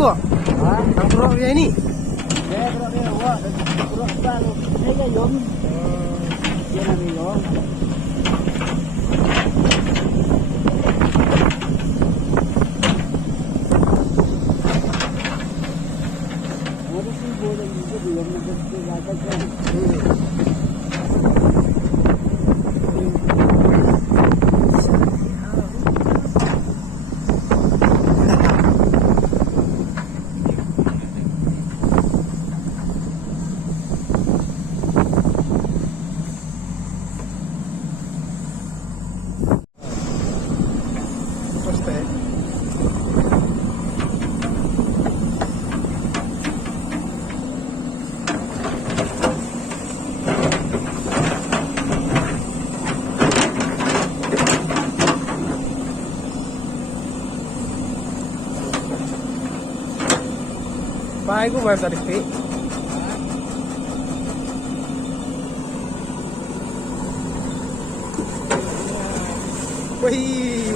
wak? Yang buruk dia ini? Ya, buruk dia wak. Buruk selalu. Saya yom. Dia nak yom. Ada sih boleh juga yom nak berlaku kan. Baik, gue main tadi sih. Wih.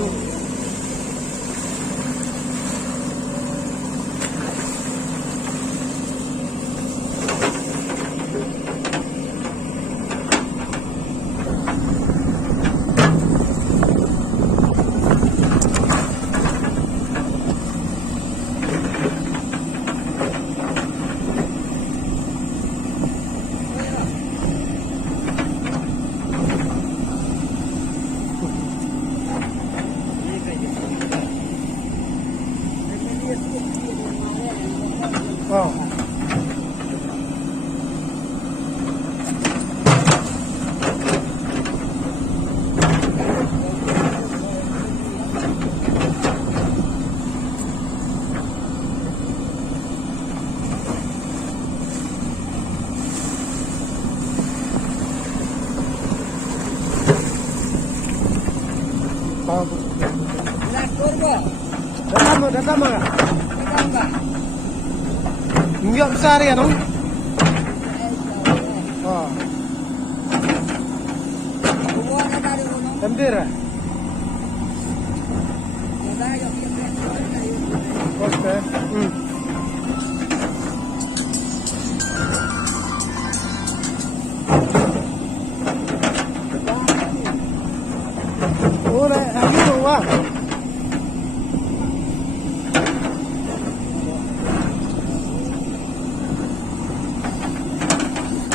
Oh. Datang enggak? Enggak besar ya, dong? Oh. Tender. Oke. Oh, lagi wah.